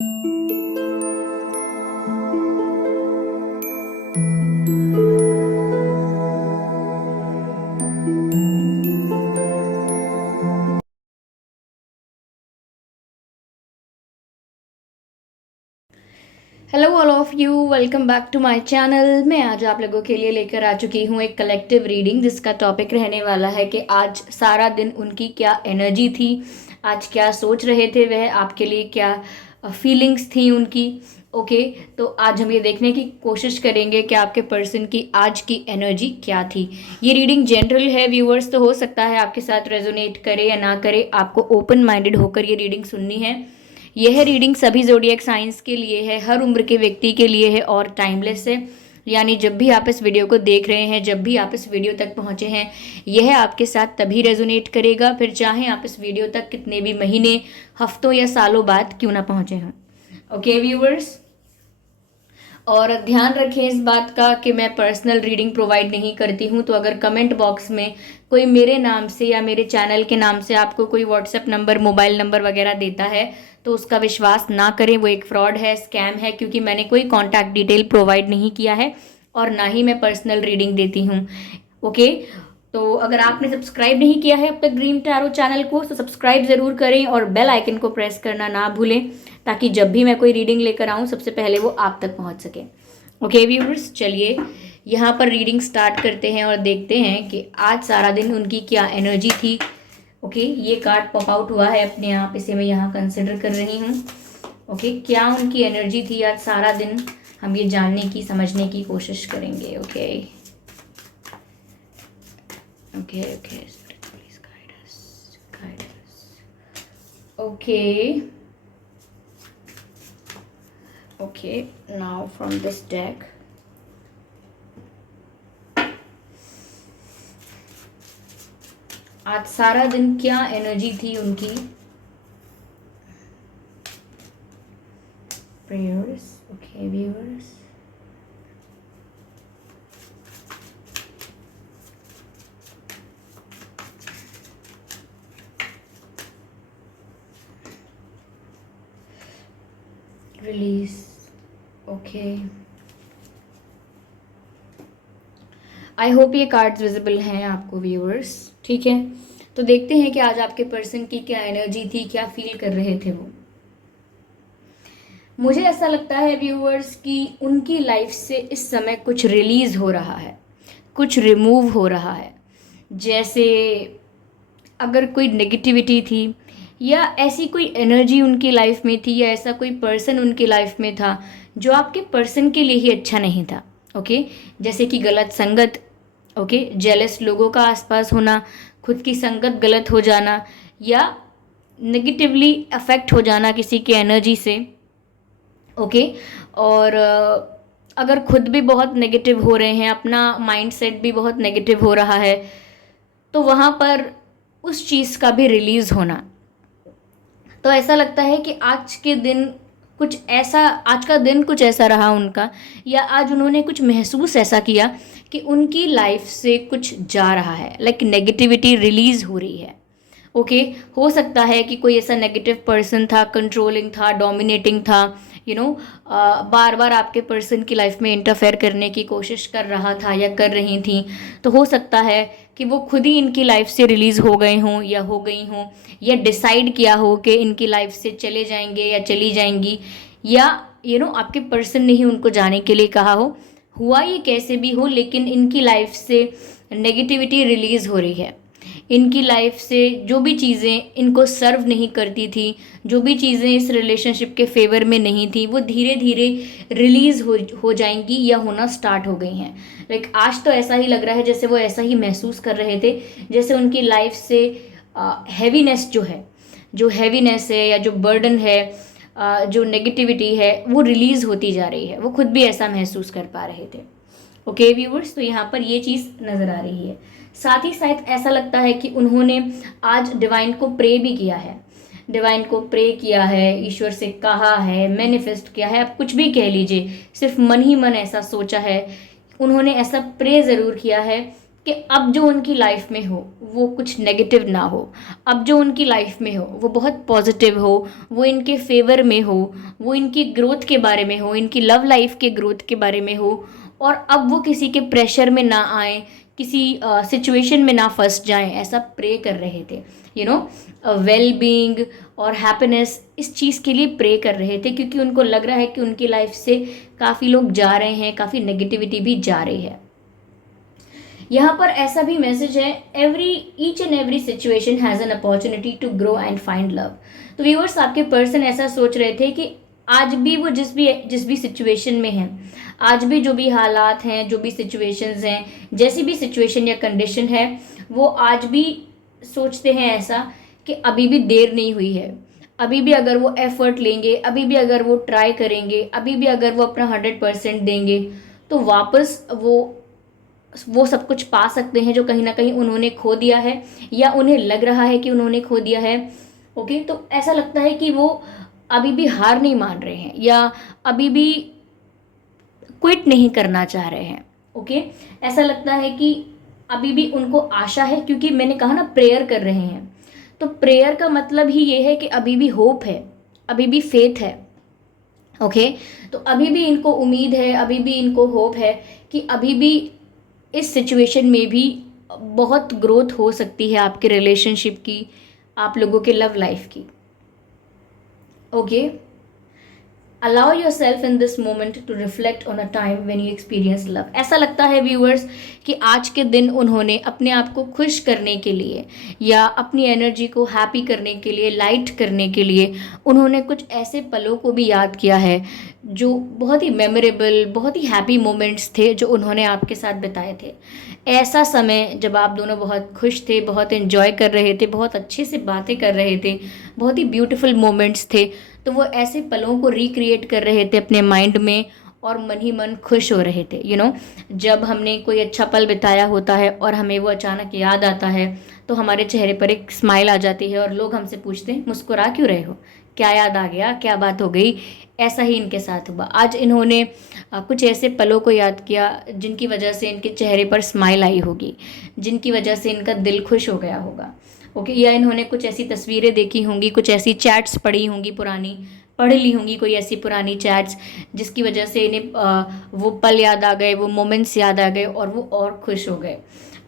Hello all of you, welcome back to my channel. मैं आज आप लोगों के लिए लेकर आ चुकी हूँ एक कलेक्टिव रीडिंग, जिसका टॉपिक रहने वाला है कि आज सारा दिन उनकी क्या एनर्जी थी, आज क्या सोच रहे थे वह, आपके लिए क्या फीलिंग्स थी उनकी। ओके, तो आज हम ये देखने की कोशिश करेंगे कि आपके पर्सन की आज की एनर्जी क्या थी। ये रीडिंग जनरल है व्यूअर्स, तो हो सकता है आपके साथ रेजोनेट करे या ना करे, आपको ओपन माइंडेड होकर ये रीडिंग सुननी है। यह रीडिंग सभी ज़ोडिएक साइंस के लिए है, हर उम्र के व्यक्ति के लिए है और टाइमलेस है। यानी जब भी आप इस वीडियो को देख रहे हैं, जब भी आप इस वीडियो तक पहुंचे हैं, यह आपके साथ तभी रेजोनेट करेगा, फिर चाहे आप इस वीडियो तक कितने भी महीने, हफ्तों या सालों बाद क्यों ना पहुंचे हैं। ओके व्यूवर्स, और ध्यान रखें इस बात का कि मैं पर्सनल रीडिंग प्रोवाइड नहीं करती हूँ। तो अगर कमेंट बॉक्स में कोई मेरे नाम से या मेरे चैनल के नाम से आपको कोई व्हाट्सएप नंबर, मोबाइल नंबर वगैरह देता है, तो उसका विश्वास ना करें, वो एक फ्रॉड है, स्कैम है, क्योंकि मैंने कोई कॉन्टैक्ट डिटेल प्रोवाइड नहीं किया है और ना ही मैं पर्सनल रीडिंग देती हूँ। ओके, तो अगर आपने सब्सक्राइब नहीं किया है अब तक ड्रीम टैरो चैनल को, तो सब्सक्राइब ज़रूर करें और बेल आइकन को प्रेस करना ना भूलें, ताकि जब भी मैं कोई रीडिंग लेकर आऊँ सबसे पहले वो आप तक पहुँच सके। ओके व्यूअर्स, चलिए यहाँ पर रीडिंग स्टार्ट करते हैं और देखते हैं कि आज सारा दिन उनकी क्या एनर्जी थी। ओके, ये कार्ड पॉप आउट हुआ है अपने आप, इसे मैं यहाँ कंसिडर कर रही हूँ। ओके, क्या उनकी एनर्जी थी आज सारा दिन, हम ये जानने की, समझने की कोशिश करेंगे। Okay okay okay, please guide us, guide us. Okay okay, now from this deck, आज सारा दिन क्या एनर्जी थी उनकी। Prayers. Okay viewers, release. Okay, I hope ये कार्ड्स विजिबल हैं आपको व्यूअर्स। ठीक है, तो देखते हैं कि आज आपके पर्सन की क्या एनर्जी थी, क्या फील कर रहे थे वो। मुझे ऐसा लगता है व्यूअर्स कि उनकी लाइफ से इस समय कुछ रिलीज हो रहा है, कुछ रिमूव हो रहा है। जैसे अगर कोई नेगेटिविटी थी या ऐसी कोई एनर्जी उनकी लाइफ में थी या ऐसा कोई पर्सन उनकी लाइफ में था जो आपके पर्सन के लिए ही अच्छा नहीं था। ओके, जैसे कि गलत संगत, ओके, जेलस लोगों का आसपास होना, खुद की संगत गलत हो जाना या नेगेटिवली अफेक्ट हो जाना किसी की एनर्जी से। ओके, और अगर खुद भी बहुत नेगेटिव हो रहे हैं, अपना माइंडसेट भी बहुत नेगेटिव हो रहा है, तो वहाँ पर उस चीज़ का भी रिलीज़ होना। तो ऐसा लगता है कि आज के दिन कुछ ऐसा, आज का दिन कुछ ऐसा रहा उनका, या आज उन्होंने कुछ महसूस ऐसा किया कि उनकी लाइफ से कुछ जा रहा है, लाइक नेगेटिविटी रिलीज़ हो रही है। ओके, हो सकता है कि कोई ऐसा नेगेटिव पर्सन था, कंट्रोलिंग था, डोमिनेटिंग था, बार बार आपके पर्सन की लाइफ में इंटरफेयर करने की कोशिश कर रहा था या कर रही थी। तो हो सकता है कि वो खुद ही इनकी लाइफ से रिलीज़ हो गए हों या हो गई हों, या डिसाइड किया हो कि इनकी लाइफ से चले जाएंगे या चली जाएंगी, या आपके पर्सन ने ही उनको जाने के लिए कहा हो। हुआ ये कैसे भी हो, लेकिन इनकी लाइफ से नेगेटिविटी रिलीज़ हो रही है। इनकी लाइफ से जो भी चीज़ें इनको सर्व नहीं करती थी, जो भी चीज़ें इस रिलेशनशिप के फेवर में नहीं थी, वो धीरे धीरे रिलीज़ हो जाएंगी या होना स्टार्ट हो गई हैं। लाइक आज तो ऐसा ही लग रहा है जैसे वो ऐसा ही महसूस कर रहे थे, जैसे उनकी लाइफ से हैवीनेस जो हैवीनेस है या जो बर्डन है, जो नेगेटिविटी है, वो रिलीज़ होती जा रही है। वो खुद भी ऐसा महसूस कर पा रहे थे। ओके व्यूवर्स, तो यहाँ पर ये चीज़ नज़र आ रही है। साथ ही साथ ऐसा लगता है कि उन्होंने आज डिवाइन को प्रे भी किया है, डिवाइन को प्रे किया है, ईश्वर से कहा है, मैनिफेस्ट किया है, आप कुछ भी कह लीजिए, सिर्फ मन ही मन ऐसा सोचा है। उन्होंने ऐसा प्रे ज़रूर किया है कि अब जो उनकी लाइफ में हो वो कुछ नेगेटिव ना हो, अब जो उनकी लाइफ में हो वो बहुत पॉजिटिव हो, वो इनके फेवर में हो, वो इनकी ग्रोथ के बारे में हो, इनकी लव लाइफ के ग्रोथ के बारे में हो, और अब वो किसी के प्रेशर में ना आए, किसी सिचुएशन में ना फंस जाएं, ऐसा प्रे कर रहे थे। वेल बीइंग और हैप्पीनेस, इस चीज़ के लिए प्रे कर रहे थे, क्योंकि उनको लग रहा है कि उनकी लाइफ से काफ़ी लोग जा रहे हैं, काफ़ी नेगेटिविटी भी जा रही है। यहाँ पर ऐसा भी मैसेज है, each and every situation has an opportunity to grow and find love. तो व्यूअर्स, आपके पर्सन ऐसा सोच रहे थे कि आज भी वो जिस भी सिचुएशन में हैं, आज भी जो भी हालात हैं, जो भी सिचुएशंस हैं, जैसी भी सिचुएशन या कंडीशन है, वो आज भी सोचते हैं ऐसा कि अभी भी देर नहीं हुई है, अभी भी अगर वो एफर्ट लेंगे, अभी भी अगर वो ट्राई करेंगे, अभी भी अगर वो अपना 100% देंगे, तो वापस वो सब कुछ पा सकते हैं जो कहीं ना कहीं उन्होंने खो दिया है, या उन्हें लग रहा है कि उन्होंने खो दिया है। ओके, तो ऐसा लगता है कि वो अभी भी हार नहीं मान रहे हैं, या अभी भी क्विट नहीं करना चाह रहे हैं। ओके, ऐसा लगता है कि अभी भी उनको आशा है, क्योंकि मैंने कहा ना प्रेयर कर रहे हैं, तो प्रेयर का मतलब ही ये है कि अभी भी होप है, अभी भी फेथ है। ओके, तो अभी भी इनको उम्मीद है, अभी भी इनको होप है कि अभी भी इस सिचुएशन में भी बहुत ग्रोथ हो सकती है आपके रिलेशनशिप की, आप लोगों के लव लाइफ की। Okay, allow your self in this moment to reflect on a time when you experience love. ऐसा लगता है व्यूअर्स कि आज के दिन उन्होंने अपने आप को खुश करने के लिए, या अपनी एनर्जी को हैप्पी करने के लिए, लाइट करने के लिए, उन्होंने कुछ ऐसे पलों को भी याद किया है जो बहुत ही मेमोरेबल, बहुत ही हैप्पी मोमेंट्स थे जो उन्होंने आपके साथ बिताए थे। ऐसा समय जब आप दोनों बहुत खुश थे, बहुत एंजॉय कर रहे थे, बहुत अच्छे से बातें कर रहे थे, बहुत ही ब्यूटीफुल मोमेंट्स थे, तो वो ऐसे पलों को रिक्रिएट कर रहे थे अपने माइंड में, और मन ही मन खुश हो रहे थे। जब हमने कोई अच्छा पल बिताया होता है और हमें वो अचानक याद आता है, तो हमारे चेहरे पर एक स्माइल आ जाती है, और लोग हमसे पूछते हैं मुस्कुरा क्यों रहे हो, क्या याद आ गया, क्या बात हो गई। ऐसा ही इनके साथ हुआ। आज इन्होंने कुछ ऐसे पलों को याद किया जिनकी वजह से इनके चेहरे पर स्माइल आई होगी, जिनकी वजह से इनका दिल खुश हो गया होगा। ओके, या इन्होंने कुछ ऐसी तस्वीरें देखी होंगी, कुछ ऐसी चैट्स पढ़ी होंगी, पुरानी पढ़ ली होंगी कोई ऐसी पुरानी चैट्स, जिसकी वजह से इन्हें वो पल याद आ गए, वो मोमेंट्स याद आ गए, और वो और खुश हो गए।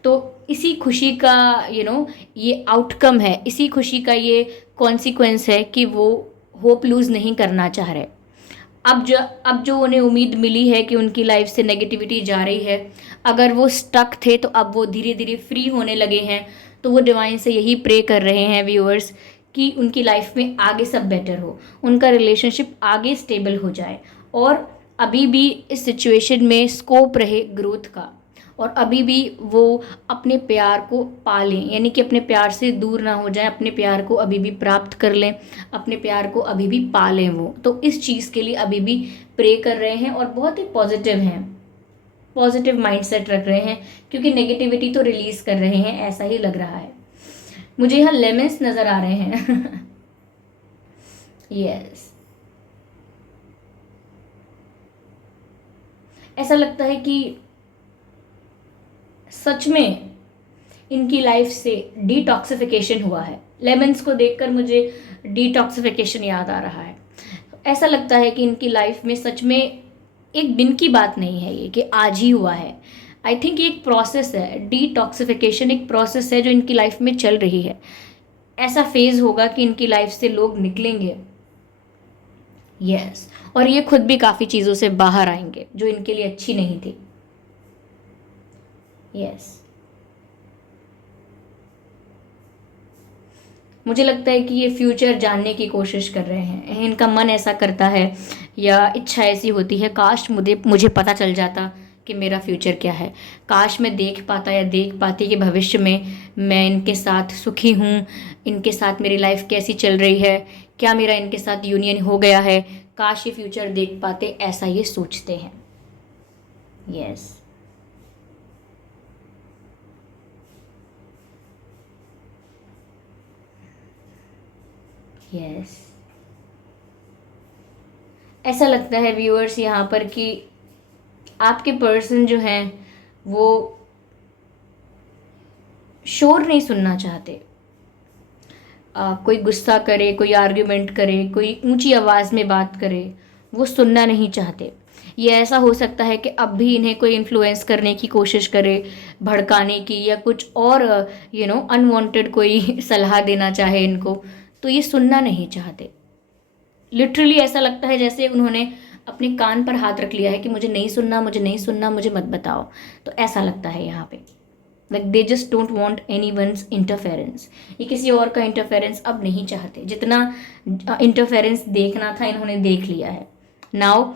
तो इसी खुशी का ये आउटकम है, इसी खुशी का ये कॉन्सिक्वेंस है कि वो होप लूज़ नहीं करना चाह रहे। अब जो उन्हें उम्मीद मिली है कि उनकी लाइफ से नेगेटिविटी जा रही है, अगर वो स्टक थे तो अब वो धीरे धीरे फ्री होने लगे हैं। तो वो डिवाइन से यही प्रे कर रहे हैं व्यूअर्स, कि उनकी लाइफ में आगे सब बेटर हो, उनका रिलेशनशिप आगे स्टेबल हो जाए, और अभी भी इस सिचुएशन में स्कोप रहे ग्रोथ का, और अभी भी वो अपने प्यार को पालें, यानी कि अपने प्यार से दूर ना हो जाएं, अपने प्यार को अभी भी प्राप्त कर लें, अपने प्यार को अभी भी पालें वो। तो इस चीज़ के लिए अभी भी प्रे कर रहे हैं, और बहुत ही पॉजिटिव हैं, पॉजिटिव माइंडसेट रख रहे हैं, क्योंकि नेगेटिविटी तो रिलीज कर रहे हैं, ऐसा ही लग रहा है मुझे। यहाँ लेमन्स नज़र आ रहे हैं यस ऐसा लगता है कि सच में इनकी लाइफ से डिटॉक्सिफिकेशन हुआ है। लेमन्स को देखकर मुझे डिटॉक्सिफिकेशन याद आ रहा है। ऐसा लगता है कि इनकी लाइफ में सच में एक दिन की बात नहीं है ये, कि आज ही हुआ है। आई थिंक ये एक प्रोसेस है, डिटॉक्सिफिकेशन एक प्रोसेस है जो इनकी लाइफ में चल रही है। ऐसा फेज होगा कि इनकी लाइफ से लोग निकलेंगे, यस, और ये खुद भी काफ़ी चीज़ों से बाहर आएंगे जो इनके लिए अच्छी नहीं थी। यस, मुझे लगता है कि ये फ्यूचर जानने की कोशिश कर रहे हैं, इनका मन ऐसा करता है, या इच्छा ऐसी होती है, काश मुझे पता चल जाता कि मेरा फ्यूचर क्या है, काश मैं देख पाता या देख पाती कि भविष्य में मैं इनके साथ सुखी हूँ, इनके साथ मेरी लाइफ कैसी चल रही है, क्या मेरा इनके साथ यूनियन हो गया है, काश ये फ्यूचर देख पाते, ऐसा ये सोचते हैं। यस, यस, ऐसा लगता है व्यूअर्स यहाँ पर कि आपके पर्सन जो हैं वो शोर नहीं सुनना चाहते। कोई गुस्सा करे, कोई आर्ग्यूमेंट करे, कोई ऊंची आवाज़ में बात करे, वो सुनना नहीं चाहते। ये ऐसा हो सकता है कि अब भी इन्हें कोई इन्फ्लुएंस करने की कोशिश करे, भड़काने की, या कुछ और अनवांटेड कोई सलाह देना चाहे इनको, तो ये सुनना नहीं चाहते। लिटरली ऐसा लगता है जैसे उन्होंने अपने कान पर हाथ रख लिया है कि मुझे नहीं सुनना, मुझे नहीं सुनना, मुझे मत बताओ। तो ऐसा लगता है यहाँ पे, like they just don't want anyone's interference. ये किसी और का इंटरफेरेंस अब नहीं चाहते। जितना इंटरफेरेंस देखना था इन्होंने देख लिया है। नाउ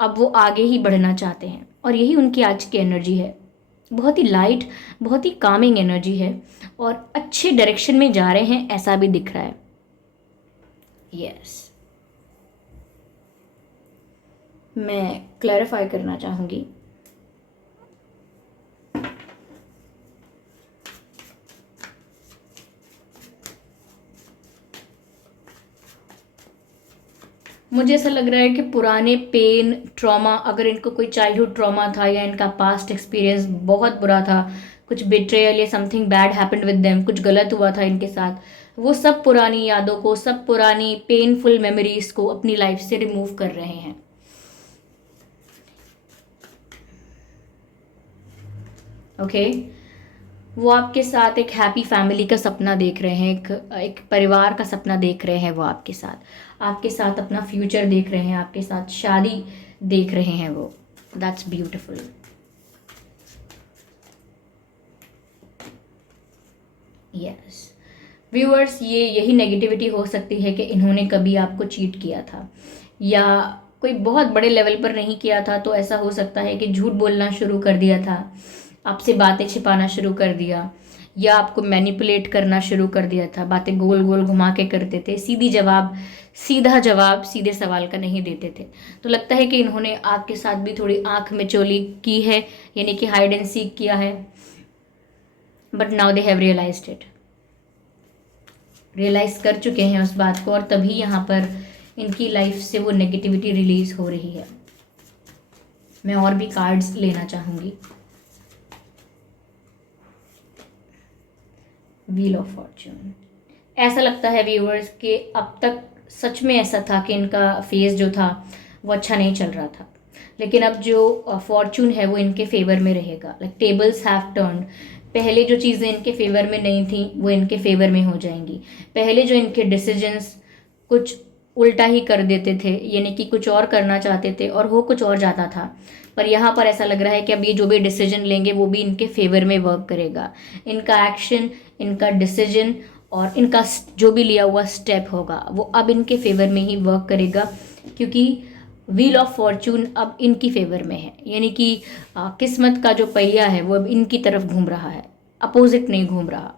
अब वो आगे ही बढ़ना चाहते हैं, और यही उनकी आज की एनर्जी है। बहुत ही लाइट, बहुत ही कामिंग एनर्जी है, और अच्छे डायरेक्शन में जा रहे हैं ऐसा भी दिख रहा है। यस, मैं क्लैरिफाई करना चाहूँगी। मुझे ऐसा लग रहा है कि पुराने पेन, ट्रॉमा, अगर इनको कोई चाइल्डहुड ट्रॉमा था या इनका पास्ट एक्सपीरियंस बहुत बुरा था, कुछ बिट्रेयल या something bad happened with them, कुछ गलत हुआ था इनके साथ, वो सब पुरानी यादों को, सब पुरानी पेनफुल मेमोरीज को अपनी लाइफ से रिमूव कर रहे हैं। ओके वो आपके साथ एक हैप्पी फैमिली का सपना देख रहे हैं, एक परिवार का सपना देख रहे हैं। वो आपके साथ अपना फ्यूचर देख रहे हैं, आपके साथ शादी देख रहे हैं वो। That's beautiful. यस व्यूअर्स, यही नेगेटिविटी हो सकती है कि इन्होंने कभी आपको चीट किया था, या कोई बहुत बड़े लेवल पर नहीं किया था, तो ऐसा हो सकता है कि झूठ बोलना शुरू कर दिया था, आपसे बातें छिपाना शुरू कर दिया, या आपको मैनिपुलेट करना शुरू कर दिया था। बातें गोल गोल घुमा के करते थे, सीधा जवाब सीधे सवाल का नहीं देते थे। तो लगता है कि इन्होंने आपके साथ भी थोड़ी आंख मिचौली की है, यानी कि हाइड एंड सीक किया है। But now they have realized it, realize कर चुके हैं उस बात को, और तभी यहाँ पर इनकी लाइफ से वो नेगेटिविटी रिलीज हो रही है। मैं और भी कार्ड्स लेना चाहूँगी। Wheel of Fortune. ऐसा लगता है व्यूअर्स कि अब तक सच में ऐसा था कि इनका फेस जो था वो अच्छा नहीं चल रहा था, लेकिन अब जो फॉर्च्यून है वो इनके फेवर में रहेगा। Like tables have turned. पहले जो चीज़ें इनके फेवर में नहीं थी वो इनके फेवर में हो जाएंगी। पहले जो इनके डिसीजंस कुछ उल्टा ही कर देते थे, यानी कि कुछ और करना चाहते थे और हो कुछ और जाता था, पर यहाँ पर ऐसा लग रहा है कि अब ये जो भी डिसीजन लेंगे वो भी इनके फेवर में वर्क करेगा। इनका एक्शन, इनका डिसीजन और इनका जो भी लिया हुआ स्टेप होगा वो अब इनके फेवर में ही वर्क करेगा, क्योंकि व्हील ऑफ फॉर्च्यून अब इनकी फेवर में है। यानी कि किस्मत का जो पहिया है वो अब इनकी तरफ घूम रहा है, अपोजिट नहीं घूम रहा।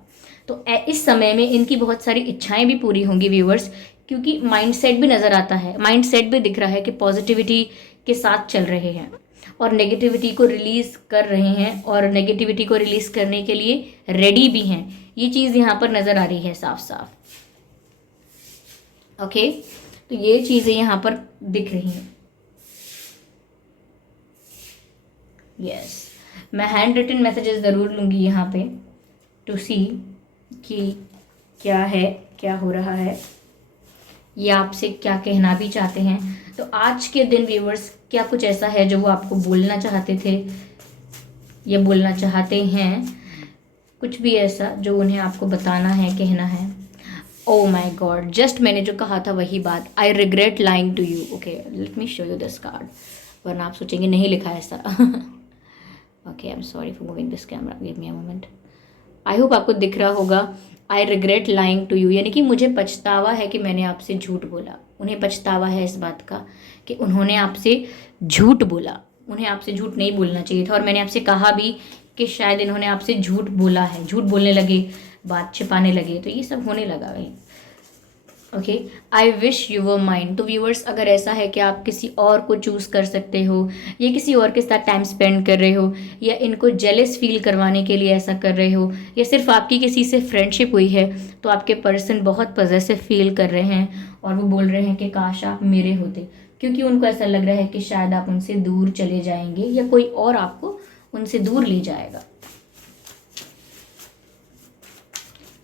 तो इस समय में इनकी बहुत सारी इच्छाएं भी पूरी होंगी व्यूअर्स, क्योंकि माइंडसेट भी नज़र आता है, माइंडसेट भी दिख रहा है कि पॉजिटिविटी के साथ चल रहे हैं और नेगेटिविटी को रिलीज़ कर रहे हैं, और नेगेटिविटी को रिलीज़ करने के लिए रेडी भी हैं। ये चीज़ यहाँ पर नज़र आ रही है साफ साफ। ओके तो ये चीज़ें यहाँ पर दिख रही हैं। यस मैं हैंड रिटन मैसेजेस ज़रूर लूँगी यहाँ पे टू सी कि क्या है, क्या हो रहा है, ये आपसे क्या कहना भी चाहते हैं। तो आज के दिन व्यूअर्स क्या कुछ ऐसा है जो वो आपको बोलना चाहते थे या बोलना चाहते हैं, कुछ भी ऐसा जो उन्हें आपको बताना है, कहना है। ओ माई गॉड, जस्ट मैंने जो कहा था वही बात। I regret lying to you. Okay let me show you this card, वरना आप सोचेंगे नहीं लिखा है ऐसा। Okay I am sorry for moving this camera, give me a moment. I hope आपको दिख रहा होगा। I regret lying to you, यानी कि मुझे पछतावा है कि मैंने आपसे झूठ बोला। उन्हें पछतावा है इस बात का कि उन्होंने आपसे झूठ बोला। उन्हें आपसे झूठ नहीं बोलना चाहिए था, और मैंने आपसे कहा भी कि शायद इन्होंने आपसे झूठ बोला है, झूठ बोलने लगे, बात छिपाने लगे, तो ये सब होने लगा वही। Okay I wish you were mind. तो व्यूअर्स अगर ऐसा है कि आप किसी और को चूज़ कर सकते हो, या किसी और के साथ टाइम स्पेंड कर रहे हो, या इनको जेलस फील करवाने के लिए ऐसा कर रहे हो, या सिर्फ आपकी किसी से फ्रेंडशिप हुई है, तो आपके पर्सन बहुत पॉजेसिव फील कर रहे हैं और वो बोल रहे हैं कि काश आप मेरे होते, क्योंकि उनको ऐसा लग रहा है कि शायद आप उनसे दूर चले जाएंगे या कोई और आपको उनसे दूर ले जाएगा।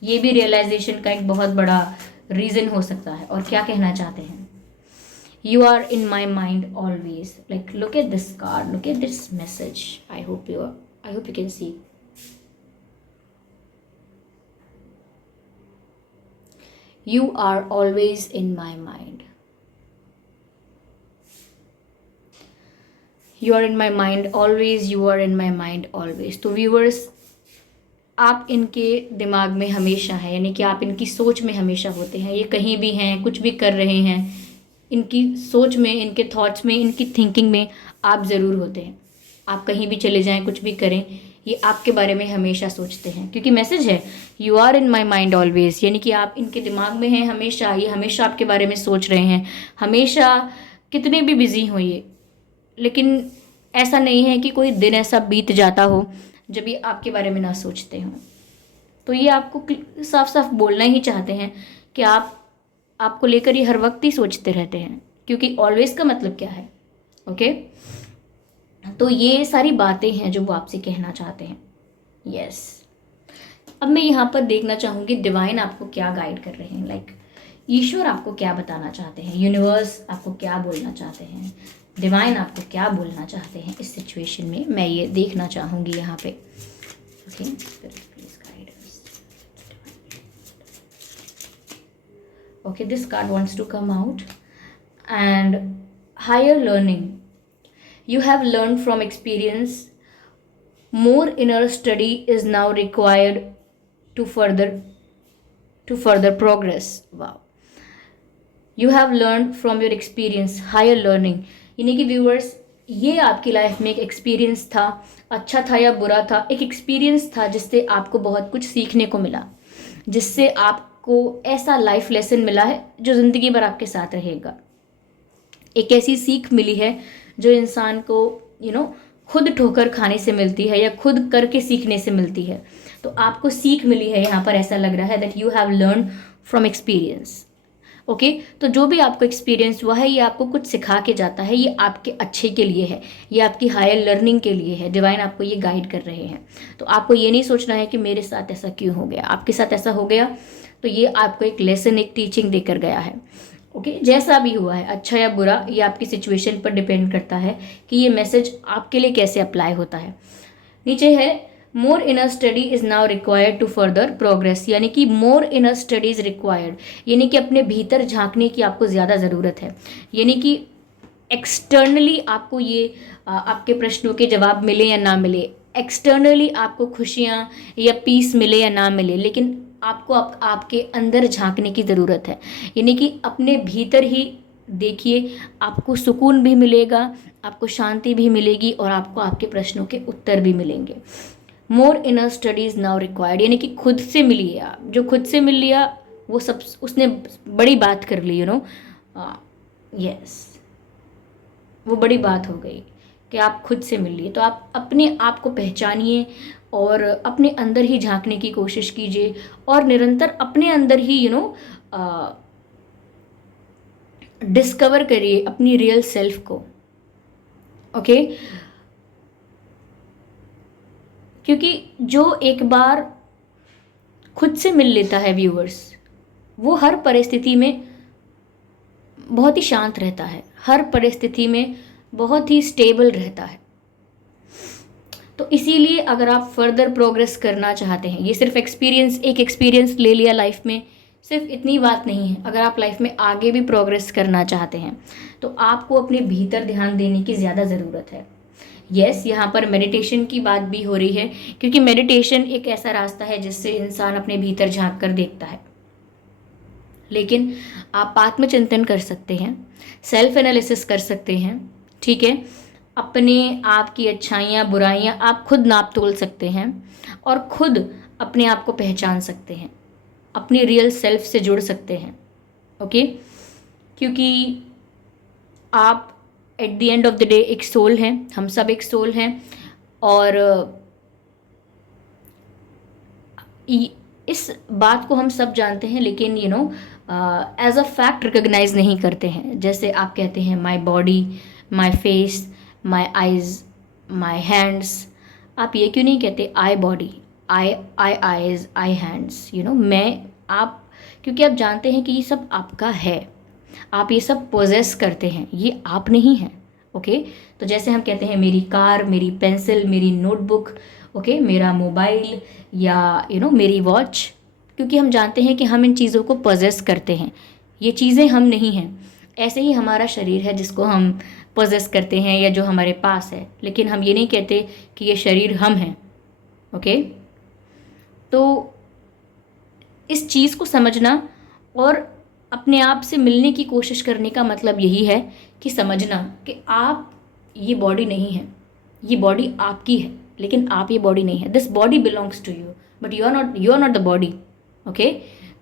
ये भी रियलाइजेशन का एक बहुत बड़ा रीज़न हो सकता है। और क्या कहना चाहते हैं, you are in my mind always, like look at this card, look at this message, I hope you can see. You are always in my mind. You are in my mind always, you are in my mind always. तो viewers, आप इनके दिमाग में हमेशा हैं, यानी कि आप इनकी सोच में हमेशा होते हैं। ये कहीं भी हैं, कुछ भी कर रहे हैं, इनकी सोच में, इनके थॉट्स में, इनकी थिंकिंग में आप ज़रूर होते हैं। आप कहीं भी चले जाएं, कुछ भी करें, ये आपके बारे में हमेशा सोचते हैं, क्योंकि मैसेज है you are in my mind always, यानी कि आप इनके दिमाग में हैं हमेशा। ये हमेशा आपके बारे में सोच रहे हैं, हमेशा, कितने भी बिजी हो ये। लेकिन ऐसा नहीं है कि कोई दिन ऐसा बीत जाता हो जब ये आपके बारे में ना सोचते हों। तो ये आपको साफ साफ बोलना ही चाहते हैं कि आपको लेकर ये हर वक्त ही सोचते रहते हैं, क्योंकि ऑलवेज का मतलब क्या है, ओके। तो ये सारी बातें हैं जो वो आपसे कहना चाहते हैं। यस, अब मैं यहाँ पर देखना चाहूँगी डिवाइन आपको क्या गाइड कर रहे हैं, लाइक ईश्वर आपको क्या बताना चाहते हैं, यूनिवर्स आपको क्या बोलना चाहते हैं, डिवाइन आपको क्या बोलना चाहते हैं इस सिचुएशन में, मैं ये देखना चाहूँगी यहाँ पे। Okay, please guide us. Okay, this card wants to come out and higher learning, you have learned from experience, more inner study is now required to further progress. Wow, you have learned from your experience, higher learning, यानी कि viewers, ये आपकी life में एक experience था, अच्छा था या बुरा था, एक एक्सपीरियंस था जिससे आपको बहुत कुछ सीखने को मिला, जिससे आपको ऐसा लाइफ लेसन मिला है जो ज़िंदगी भर आपके साथ रहेगा। एक ऐसी सीख मिली है जो इंसान को खुद ठोकर खाने से मिलती है या खुद करके सीखने से मिलती है। तो आपको सीख मिली है यहाँ पर, ऐसा लग रहा है that you have learn from experience. Okay, तो जो भी आपको एक्सपीरियंस हुआ है ये आपको कुछ सिखा के जाता है, ये आपके अच्छे के लिए है, ये आपकी हायर लर्निंग के लिए है। डिवाइन आपको ये गाइड कर रहे हैं। तो आपको ये नहीं सोचना है कि मेरे साथ ऐसा क्यों हो गया, आपके साथ ऐसा हो गया तो ये आपको एक लेसन, एक टीचिंग देकर गया है। ओके, जैसा भी हुआ है, अच्छा या बुरा, ये आपकी सिचुएशन पर डिपेंड करता है कि ये मैसेज आपके लिए कैसे अप्लाई होता है। नीचे है more inner study is now required to further progress, यानी कि more inner study is required, यानी कि अपने भीतर झांकने की आपको ज़्यादा ज़रूरत है। यानी कि एक्सटर्नली आपको ये आपके प्रश्नों के जवाब मिले या ना मिले, एक्सटर्नली आपको खुशियाँ या पीस मिले या ना मिले, लेकिन आपको आपके अंदर झांकने की ज़रूरत है। यानी कि अपने भीतर ही देखिए, आपको सुकून भी मिलेगा, आपको शांति भी मिलेगी और आपको आपके प्रश्नों के उत्तर भी मिलेंगे। मोर इनर स्टडीज़ नाउ रिक्वायर्ड, यानी कि खुद से मिलिए आप, जो खुद से मिल लिया वो सब उसने बड़ी बात कर ली, यस, वो बड़ी बात हो गई कि आप खुद से मिल लिए। तो आप अपने आप को पहचानिए और अपने अंदर ही झांकने की कोशिश कीजिए और निरंतर अपने अंदर ही डिस्कवर करिए अपनी रियल सेल्फ को। ओके, क्योंकि जो एक बार खुद से मिल लेता है व्यूअर्स, वो हर परिस्थिति में बहुत ही शांत रहता है, हर परिस्थिति में बहुत ही स्टेबल रहता है। तो इसीलिए अगर आप फर्दर प्रोग्रेस करना चाहते हैं, ये सिर्फ एक एक्सपीरियंस ले लिया लाइफ में, सिर्फ इतनी बात नहीं है। अगर आप लाइफ में आगे भी प्रोग्रेस करना चाहते हैं तो आपको अपने भीतर ध्यान देने की ज़्यादा ज़रूरत है। यस, यहाँ पर मेडिटेशन की बात भी हो रही है, क्योंकि मेडिटेशन एक ऐसा रास्ता है जिससे इंसान अपने भीतर झांक कर देखता है। लेकिन आप आत्मचिंतन कर सकते हैं, सेल्फ एनालिसिस कर सकते हैं, ठीक है। अपने आप की अच्छाइयाँ बुराइयाँ आप खुद नाप तोल सकते हैं और खुद अपने आप को पहचान सकते हैं, अपनी रियल सेल्फ से जुड़ सकते हैं। ओके, क्योंकि आप at the end of the day एक सोल हैं, हम सब एक सोल हैं और इस बात को हम सब जानते हैं, लेकिन एज अ फैक्ट रिकॉग्नाइज नहीं करते हैं। जैसे आप कहते हैं my body, my face, my eyes, my hands, आप ये क्यों नहीं कहते आई बॉडी, आई हैंड्स, मैं आप, क्योंकि आप जानते हैं कि ये सब आपका है, आप ये सब पोजेस करते हैं, ये आप नहीं हैं। ओके, तो जैसे हम कहते हैं मेरी कार, मेरी पेंसिल, मेरी नोटबुक, ओके, मेरा मोबाइल, या मेरी वॉच, क्योंकि हम जानते हैं कि हम इन चीज़ों को पोजेस करते हैं, ये चीज़ें हम नहीं हैं। ऐसे ही हमारा शरीर है जिसको हम पोजेस करते हैं या जो हमारे पास है, लेकिन हम ये नहीं कहते कि ये शरीर हम हैं। ओके, तो इस चीज़ को समझना और अपने आप से मिलने की कोशिश करने का मतलब यही है कि समझना कि आप ये बॉडी नहीं है, ये बॉडी आपकी है, लेकिन आप ये बॉडी नहीं है। This body belongs to you, but you are not the body. Okay,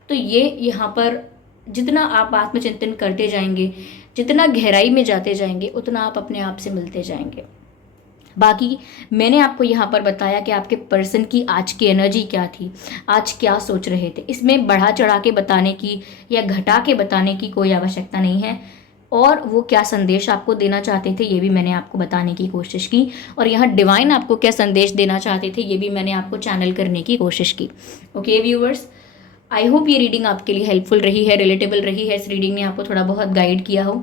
तो ये यहाँ पर जितना आप आत्मचिंतन करते जाएंगे, जितना गहराई में जाते जाएंगे, उतना आप अपने आप से मिलते जाएंगे। बाकी मैंने आपको यहाँ पर बताया कि आपके पर्सन की आज की एनर्जी क्या थी, आज क्या सोच रहे थे। इसमें बढ़ा चढ़ा के बताने की या घटा के बताने की कोई आवश्यकता नहीं है, और वो क्या संदेश आपको देना चाहते थे ये भी मैंने आपको बताने की कोशिश की, और यहाँ डिवाइन आपको क्या संदेश देना चाहते थे ये भी मैंने आपको चैनल करने की कोशिश की। ओके व्यूअर्स, आई होप ये रीडिंग आपके लिए हेल्पफुल रही है, रिलेटेबल रही है, इस रीडिंग ने आपको थोड़ा बहुत गाइड किया हो।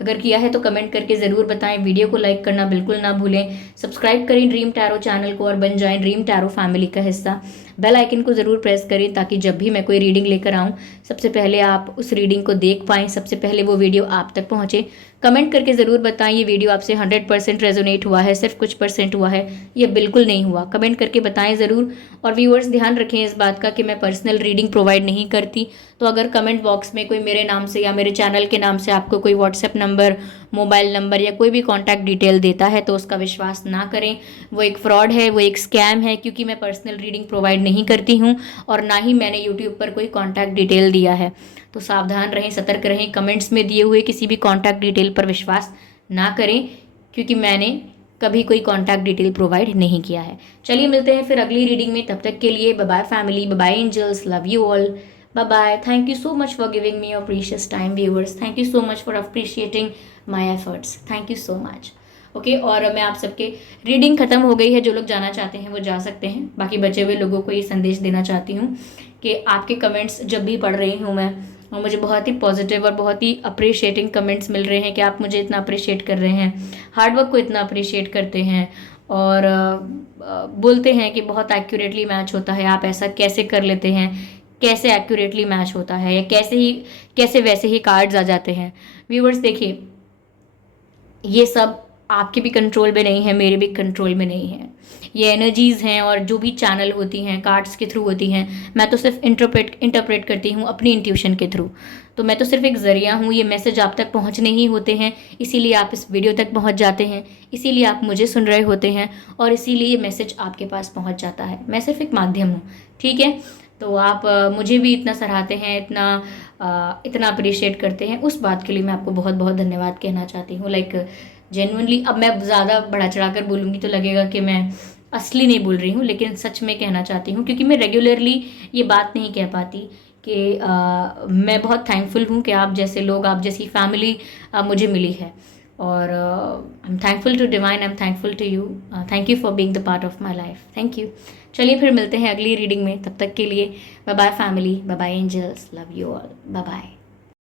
अगर किया है तो कमेंट करके ज़रूर बताएं, वीडियो को लाइक करना बिल्कुल ना भूलें, सब्सक्राइब करें ड्रीम टैरो चैनल को और बन जाएं ड्रीम टैरो फैमिली का हिस्सा। बेल आइकन को ज़रूर प्रेस करें ताकि जब भी मैं कोई रीडिंग लेकर आऊँ सबसे पहले आप उस रीडिंग को देख पाएँ, सबसे पहले वो वीडियो आप तक पहुँचे। कमेंट करके ज़रूर बताएं ये वीडियो आपसे 100% रेजोनेट हुआ है, सिर्फ कुछ % हुआ है, ये बिल्कुल नहीं हुआ। कमेंट करके बताएं ज़रूर। और व्यूअर्स ध्यान रखें इस बात का कि मैं पर्सनल रीडिंग प्रोवाइड नहीं करती, तो अगर कमेंट बॉक्स में कोई मेरे नाम से या मेरे चैनल के नाम से आपको कोई व्हाट्सएप नंबर, मोबाइल नंबर या कोई भी कॉन्टैक्ट डिटेल देता है तो उसका विश्वास ना करें, वो एक फ्रॉड है, वो एक स्कैम है, क्योंकि मैं पर्सनल रीडिंग प्रोवाइड नहीं करती हूँ और ना ही मैंने यूट्यूब पर कोई कॉन्टैक्ट डिटेल दिया है। तो सावधान रहें, सतर्क रहें, कमेंट्स में दिए हुए किसी भी कॉन्टैक्ट डिटेल पर विश्वास ना करें, क्योंकि मैंने कभी कोई कॉन्टैक्ट डिटेल प्रोवाइड नहीं किया है। चलिए मिलते हैं फिर अगली रीडिंग में, तब तक के लिए bye bye family, bye bye angels, love you all, bye bye. Thank you so much for giving me your precious time viewers, thank you so much for appreciating my efforts, thank you so much. Okay, और मैं आप सबके, reading खत्म हो गई है, जो लोग जाना चाहते हैं वो जा सकते हैं, बाकी बचे हुए लोगों को ये संदेश देना चाहती हूँ कि आपके कमेंट्स जब भी पढ़ रही हूँ मैं, और मुझे बहुत ही पॉजिटिव और बहुत ही अप्रिशिएटिंग कमेंट्स मिल रहे हैं कि आप मुझे इतना अप्रिशिएट कर रहे हैं, हार्डवर्क को इतना अप्रिशिएट करते हैं, और बोलते हैं कि बहुत एक्यूरेटली मैच होता है, आप ऐसा कैसे कर लेते हैं, कैसे एक्यूरेटली मैच होता है, या कैसे वैसे ही कार्ड्स आ जाते हैं। व्यूवर्स देखिए, ये सब आपके भी कंट्रोल में नहीं है, मेरे भी कंट्रोल में नहीं है, ये एनर्जीज़ हैं, और जो भी चैनल होती हैं कार्ड्स के थ्रू होती हैं, मैं तो सिर्फ इंटरप्रेट करती हूँ अपनी इंट्यूशन के थ्रू, तो मैं तो सिर्फ एक ज़रिया हूँ, ये मैसेज आप तक पहुँचने ही होते हैं, इसीलिए आप इस वीडियो तक पहुँच जाते हैं, इसीलिए आप मुझे सुन रहे होते हैं, और इसीलिए ये मैसेज आपके पास पहुँच जाता है। मैं सिर्फ एक माध्यम हूँ, ठीक है। तो आप मुझे भी इतना सराहते हैं, इतना अप्रिशिएट करते हैं, उस बात के लिए मैं आपको बहुत बहुत धन्यवाद कहना चाहती हूँ। लाइक जेन्युइनली, अब मैं ज़्यादा बढ़ा चढ़ा कर बोलूँगी तो लगेगा कि मैं असली नहीं बोल रही हूँ, लेकिन सच में कहना चाहती हूँ, क्योंकि मैं रेगुलरली ये बात नहीं कह पाती कि मैं बहुत थैंकफुल हूँ कि आप जैसे लोग, आप जैसी फैमिली मुझे मिली है, और I am thankful to divine, I am thankful to you, thank you for being the part of my life, thank you. चलिए फिर मिलते हैं अगली रीडिंग में, तब तक के लिए bye bye family, bye bye angels, love you all, bye bye.